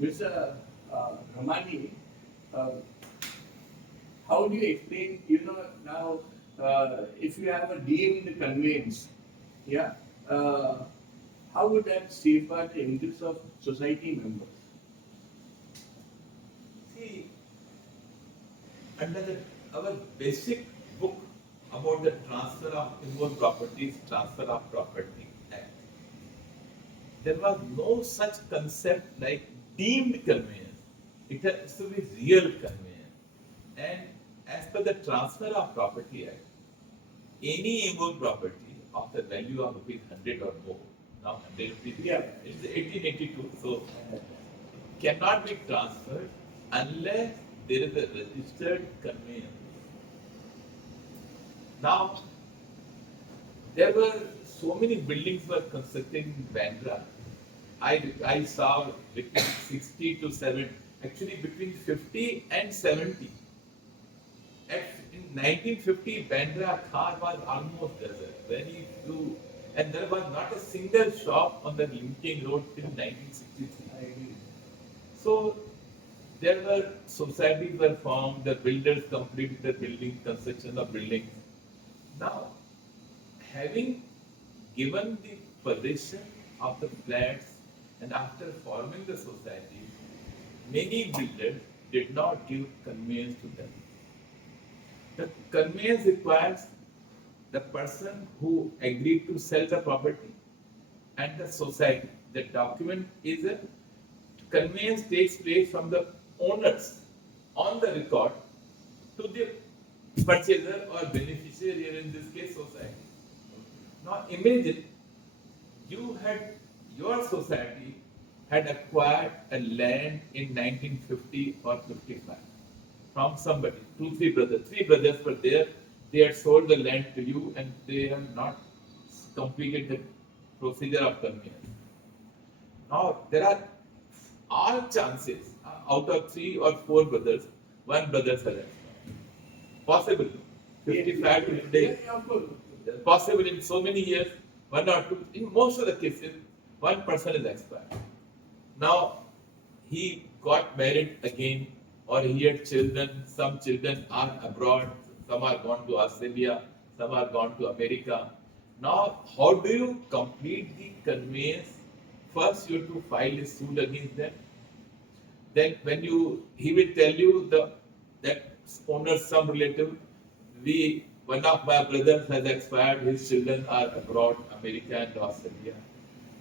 Mr. Ramani, uh, how do you explain, now, if you have a deemed conveyance, yeah, uh, how would that safeguard the interests of society members? See, under our basic book about the transfer of inward properties, transfer of property act, there was no such concept like deemed conveyance. It has to be real conveyance. And as per the transfer of property act, any inward property of the value of rupees 100 or more, now 100 rupees, Yeah. it's 1882, so cannot be transferred unless there is a registered conveyance. Now, there were so many buildings were constructed in Bandra. I saw between 60 to 70, actually between 50 and 70. In 1950, Bandra Khar was almost desert, very few, and there was not a single shop on the linking road till 1963. So there were societies were formed, the builders completed the building, construction of buildings. Now, having given the possession of the flats and after forming the society, many builders did not give conveyance to them. The conveyance requires the person who agreed to sell the property and the society. The document is a conveyance takes place from the owners on the record to the purchaser or beneficiary, here in this case society. Now imagine you had your society had acquired a land in 1950 or 55 from somebody, three brothers were there, they had sold the land to you and they have not completed the procedure of conveyance. Now there are all chances out of three or four brothers, one brother has expired. Possible. 55 to today. Possible in so many years, one or two. In most of the cases, one person is expired. Now, he got married again, or he had children. Some children are abroad, some are gone to Australia, some are gone to America. Now, how do you complete the conveyance? First, you have to file a suit against them. Then, he will tell you that owner, some relative, one of my brothers has expired, his children are abroad, America and Australia.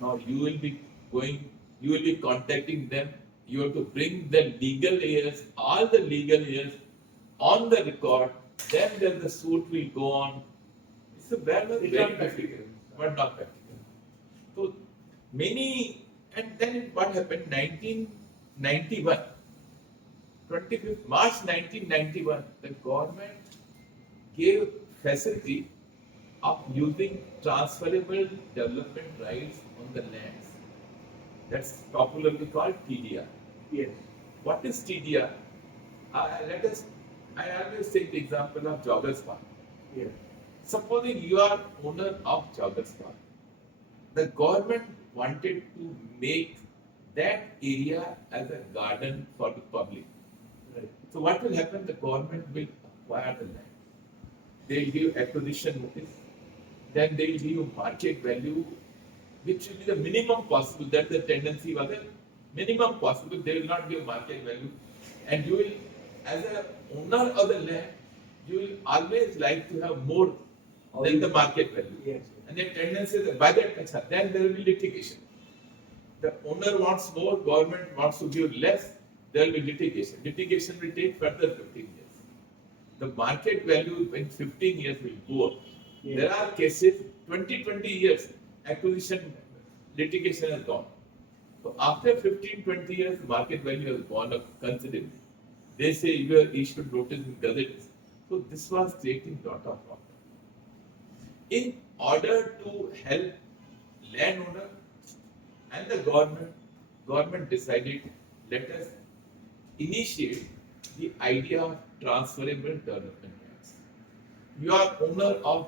Now you will be contacting them. You have to bring the legal heirs, all the legal heirs on the record. Then the suit will go on. It's a very difficult, but not practical. So many, and then what happened? 1991, 25th March 1991, the government gave facility of using transferable development rights on the lands. That's popularly called TDR. Yes. What is TDR? I always take the example of Joggers Park. Yes. Supposing you are owner of Joggers Park, the government wanted to make that area as a garden for the public. Right. So what will happen? The government will acquire the land. They'll give acquisition notice. Then they'll give market value, which will be the minimum possible. That's the tendency was the minimum possible. They will not give market value. And you will, as an owner of the land, you will always like to have more than the market value. Yes. And the tendency is that by that time, then there will be litigation. The owner wants more, government wants to give less, there will be litigation. Litigation will take further 15 years. The market value in 15 years will go up. Yes. There are cases, 20 years, acquisition litigation has gone. So after 15-20 years, the market value has gone up considerably. They say you are issued notice in gazettes. So this was creating lot of problem. In order to help landowner and the government decided, let us initiate the idea of transferable development rights. You are owner of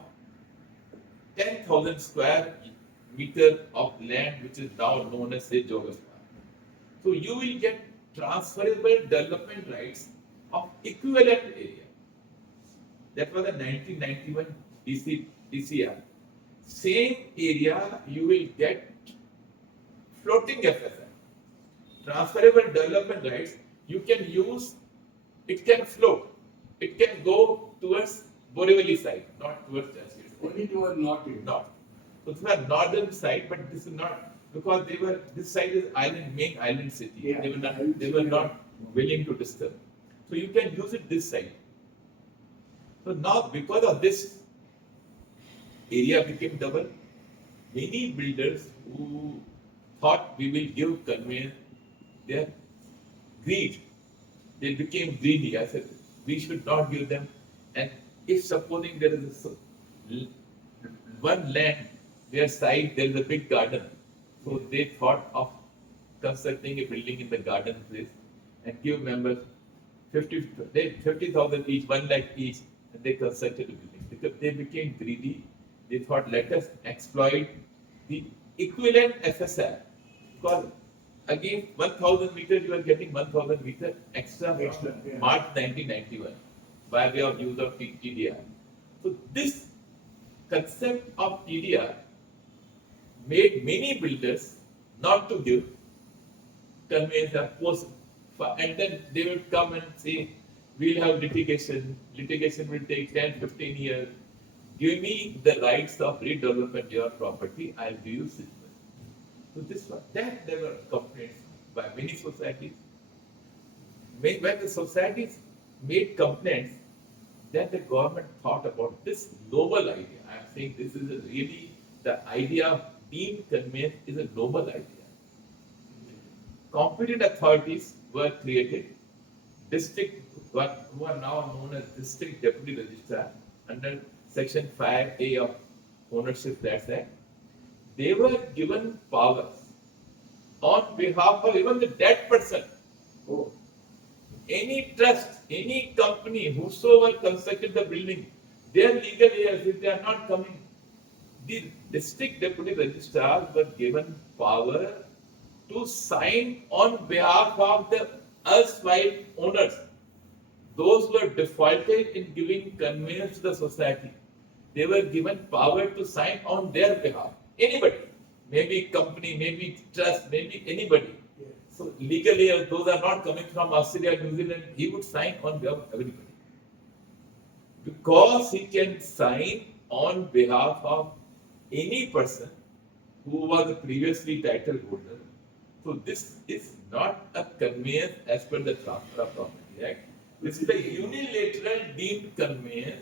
10,000 square meter of land, which is now known as, say, Joggers Park. So you will get transferable development rights of equivalent area. That was the 1991 DCR. Same area you will get floating FSI. Transferable development rights, you can use, it can float. It can go towards Borivali side, not towards Jhansi. Only towards north. North. So this was northern side, but this is not, because this side is main island city. Yeah, they were not willing to disturb. So you can use it this side. So now because of this, area became double. Many builders who thought we will give conveyance, their greed, they became greedy. I said, we should not give them. And if supposing there is one land, their side, there is a big garden. So they thought of constructing a building in the garden place and give members 50,000 each, 1 lakh each, and they constructed a building. Because they became greedy, they thought, let us exploit the equivalent FSI. Because again, 1,000 meters, you are getting 1,000 meters extra from March 1991 by way of use of TDR. So this concept of TDR made many builders not to give conveyance of post, and then they would come and say, we'll have litigation will take 10, 15 years. Give me the rights of redevelopment your property, I'll give you 6 months. So this was that there were complaints by many societies. When the societies made complaints, then the government thought about this noble idea. I am saying this is really the idea of deemed conveyance is a noble idea. Competent authorities were created, who are now known as district deputy registrar under Section 5A of Ownership Flat Act. They were given powers on behalf of even the dead person. Oh. Any trust, any company, whosoever constructed the building, their legal heirs, if they are not coming, the district deputy registrars were given power to sign on behalf of the erstwhile owners. Those who were defaulted in giving conveyance to the society, they were given power to sign on their behalf. Anybody, maybe company, maybe trust, maybe anybody. Yeah. So legally, those are not coming from Australia, New Zealand, he would sign on behalf of everybody. Because he can sign on behalf of any person who was a previously title holder. So this is not a conveyance as per the Transfer of Property Act. This is a unilateral deemed conveyance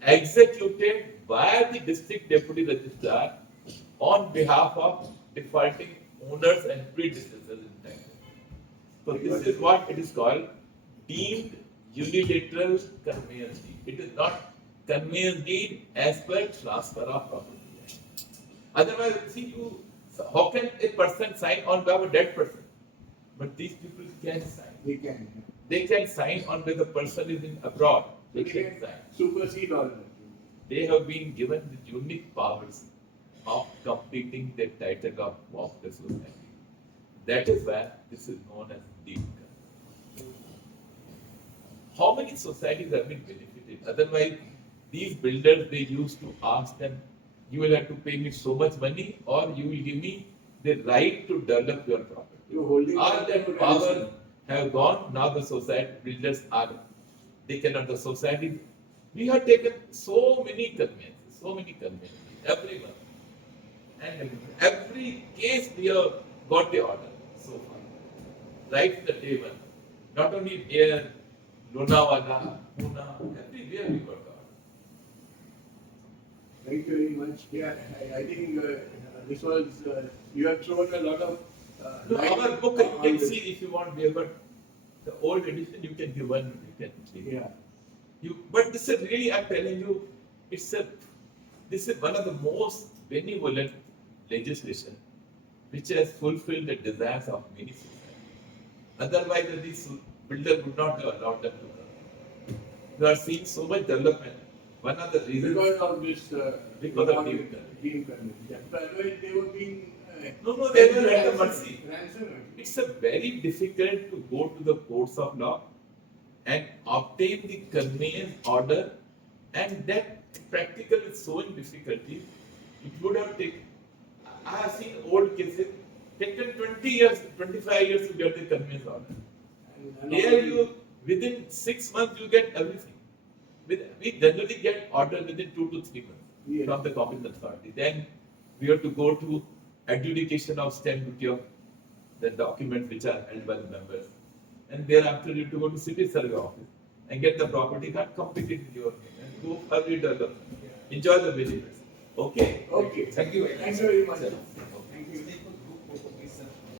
executed by the district deputy registrar on behalf of defaulting owners and predecessors in title. So this is what it is called, deemed unilateral conveyance deed. It is not conveyance deed as per Transfer of Property Act. Otherwise, see, how can a person sign on behalf of a dead person? But these people can sign. They can. They can sign on when the person is in abroad. They can sign. Supersede all that. They have been given the unique powers of completing the title of the society. That is why this is known as deemed conveyance. How many societies have been benefited? Otherwise, these builders, they used to ask them, you will have to pay me so much money or you will give me the right to develop your property. All that power have gone, now the society builders are taken the society. We have taken so many conveyances, everyone. And every case we have got the order so far. Right to the table. Not only here, Lonavala, Pune, everywhere we got the order. Thank you very much. Yeah, I think this was, you have thrown a lot of our book, you can see if you want, but the old edition you can give one, you can see. Yeah. But this is really, I'm telling you, this is one of the most benevolent legislation which has fulfilled the desires of many societies. Otherwise, these builders would not have allowed them to come. You are seeing so much development. One of the reasons because of this because of deemed conveyance. But otherwise they were being No, they were at the mercy. ransomed. it's a very difficult to go to the courts of law and obtain the conveyance order, and that practical is so in difficulty. It would have taken, I have seen old cases, taken 20 years, 25 years to get the conveyance order. Here you, within 6 months you get everything. We generally get order within 2 to 3 months from the competent authority. Then we have to go to adjudication of stamp duty of the documents which are held by the members. And thereafter you have to go to city survey office and get the property card completed in your name and go for redevelopment. Enjoy the villages. Okay? Okay. Thank you. Thanks very much.